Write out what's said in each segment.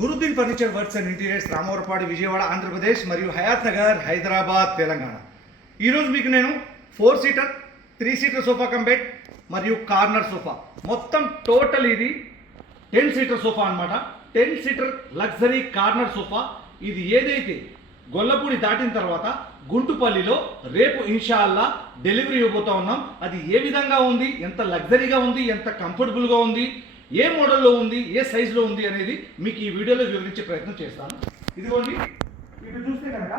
Gurudeen furniture works and interiors Ramavarapadu Vijayawada Andhra Pradesh మరియు హయాత్ నగర్ హైదరాబాద్ తెలంగాణ. ఈరోజు మీకు నేను four seater three seater sofa cum మరియు కార్నర్ సోఫా. మొత్తం టోటల్ ఇది టెన్ సీటర్ సోఫా అన్నమాట. Ten seater luxury corner sofa. ఇది ఏదైతే గొల్లపూడి దాటిన తర్వాత గుంటుపల్లిలో రేపు ఇన్షాల్లా డెలివరీ ఇవ్వబోతా ఉన్నాం. అది ఏ విధంగా ఉంది? ఎంత లగ్జరీగా ఉంది? ఎంత కంఫర్టబుల్గా ఉంది? ఏ మోడల్లో ఉంది ఏ సైజులో ఉంది అనేది మీకు ఈ వీడియోలో వివరించే ప్రయత్నం చేస్తాను. ఇదిగోండి ఇటు చూస్తే కనుక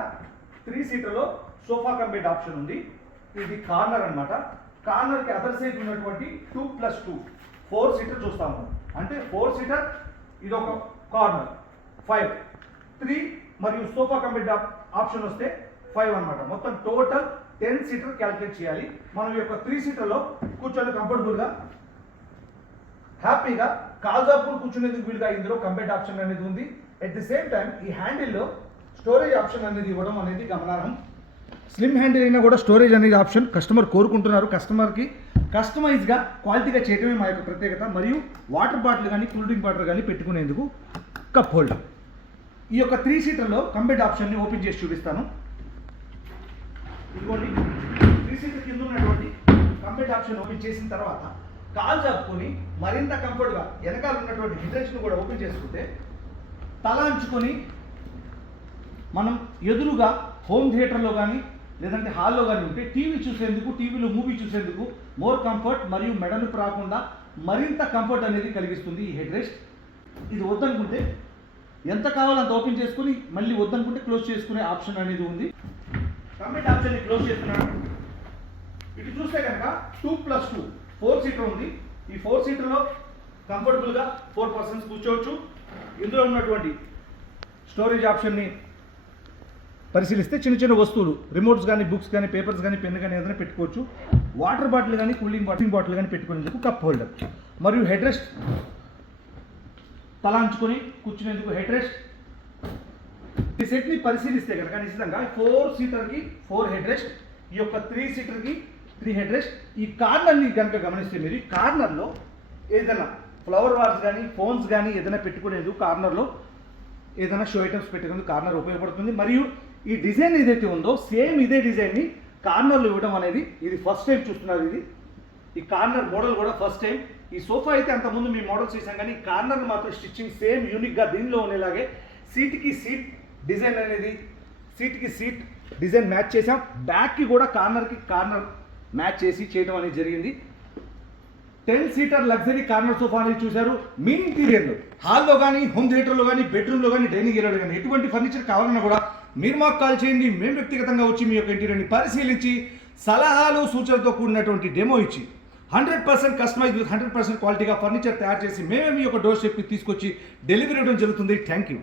త్రీ సీటర్లో సోఫా కమ్ బెడ్ ఆప్షన్ ఉంది. ఇది కార్నర్ అనమాట కార్నర్కి అదర్ సైడ్ ఉన్నటువంటి two plus two four seater చూస్తాము. అంటే ఫోర్ సీటర్ ఇది ఒక కార్నర్ ఫైవ్ త్రీ మరియు సోఫా కమ్ బెడ్ ఆప్షన్ వస్తే ఫైవ్ అనమాట మొత్తం టోటల్ టెన్ సీటర్ క్యాలిక్యులేట్ చేయాలి. మనం ఈ యొక్క త్రీ సీటర్లో కూర్చొని కంఫర్టబుల్గా హ్యాపీగా కాల్జాపూర్ కూర్చునేందుకు వీలుగా ఇందులో కంబెట్ ఆప్షన్ అనేది ఉంది. అట్ ది సేమ్ టైం ఈ హ్యాండిల్లో స్టోరేజ్ ఆప్షన్ అనేది ఇవ్వడం అనేది గమనార్హం. స్లిమ్ హ్యాండిల్ అయినా కూడా స్టోరేజ్ అనేది ఆప్షన్ కస్టమర్ కోరుకుంటున్నారు కస్టమర్కి కస్టమైజ్గా క్వాలిటీగా చేయడమే మా యొక్క ప్రత్యేకత. మరియు వాటర్ బాటిల్ కానీ కూల్ డ్రింక్ వాటర్ కానీ పెట్టుకునేందుకు కప్ హోల్డర్ ఈ యొక్క త్రీ సీటర్లో కంబెట్ ఆప్షన్ని ఓపెన్ చేసి చూపిస్తాను. ఇదిగోండి. త్రీ సీటర్ కింద ఉన్నటువంటి కంబెట్ ఆప్షన్ ఓపెన్ చేసిన తర్వాత కాల్ చాపుకొని మరింత కంఫర్ట్గా వెనకాల ఉన్నటువంటి హిడ్రేషన్ కూడా ఓపెన్ చేసుకుంటే తల అంచుకొని మనం ఎదురుగా హోమ్ థియేటర్లో కానీ లేదంటే హాల్లో కానీ ఉంటే టీవీ చూసేందుకు టీవీలో మూవీ చూసేందుకు మోర్ కంఫర్ట్ మరియు మెడనొప్పి రాకుండా మరింత కంఫర్ట్ అనేది కలిగిస్తుంది ఈ హెడ్ రెస్ట్ ఇది వద్దనుకుంటే ఎంత కావాలో అంత ఓపెన్ చేసుకుని మళ్ళీ వద్దనుకుంటే క్లోజ్ చేసుకునే ఆప్షన్ అనేది ఉంది. కమెంట్ ఆప్షన్ని క్లోజ్ చేస్తున్నాను. ఇటు చూస్తే కనుక two plus two four seater ఉంది. ఈ ఫోర్ సీటర్లో కంఫర్టబుల్గా ఫోర్ పర్సన్స్ కూర్చోవచ్చు. ఇందులో ఉన్నటువంటి స్టోరేజ్ ఆప్షన్ని పరిశీలిస్తే చిన్న చిన్న వస్తువులు రిమోట్స్ కానీ బుక్స్ కానీ పేపర్స్ కానీ పెన్ కానీ ఏదైనా పెట్టుకోవచ్చు. వాటర్ బాటిల్ కానీ కూలింగ్ బాటిల్ బాటిల్ కానీ పెట్టుకునేందుకు కప్ హోల్డర్. మరియు హెడ్ రెస్ట్ తలాంచుకొని కూర్చునేందుకు హెడ్ రెస్ట్. ఈ సెట్ని పరిశీలిస్తే కనుక నిశ్చితంగా ఫోర్ సీటర్కి ఫోర్ హెడ్ రెస్ట్ ఈ యొక్క త్రీ సీటర్కి త్రీ హెడ్ రెస్ట్ ఈ కార్నర్ని కనుక గమనిస్తే మీరు ఈ కార్నర్లో ఏదైనా ఫ్లవర్ వార్స్ కానీ ఫోన్స్ కానీ ఏదైనా పెట్టుకునేందుకు కార్నర్లో ఏదైనా షో ఐటమ్స్ పెట్టుకునేందుకు కార్నర్ ఉపయోగపడుతుంది. మరియు ఈ డిజైన్ ఏదైతే ఉందో సేమ్ ఇదే డిజైన్ని కార్నర్లో ఇవ్వడం అనేది ఇది ఫస్ట్ టైం చూస్తున్నారు ఇది. ఈ కార్నర్ మోడల్ కూడా ఫస్ట్ టైం ఈ సోఫా అయితే అంతకుముందు మీ మోడల్స్ చేసాం కానీ ఈ కార్నర్ మాత్రం స్టిచ్చింగ్ సేమ్ యూనిక్గా దీనిలో ఉండేలాగే సీట్కి సీట్ డిజైన్ అనేది సీట్కి సీట్ డిజైన్ మ్యాచ్ చేసాం బ్యాక్కి కూడా కార్నర్కి కార్నర్ మ్యాచ్ చేసి చేయడం అనేది జరిగింది. Ten seater luxury corner sofa అనేది చూశారు. మీ ఇంటీరియర్లో హాల్లో కానీ హోమ్ థియేటర్లో కానీ బెడ్రూమ్లో కానీ డైనింగ్ ఏరియాలో కానీ ఎటువంటి ఫర్నిచర్ కావాలన్నా కూడా మీరు మాకు కాల్ చేయండి. మేము వ్యక్తిగతంగా వచ్చి మీ యొక్క ఇంటీరియర్ని పరిశీలించి సలహాలు సూచనలతో కూడినటువంటి డెమో ఇచ్చి hundred percent customize with hundred percent క్వాలిటీగా ఫర్నిచర్ తయారు చేసి మేమే మీ యొక్క డోర్ స్టెప్కి తీసుకొచ్చి డెలివరీ ఇవ్వడం జరుగుతుంది. Thank you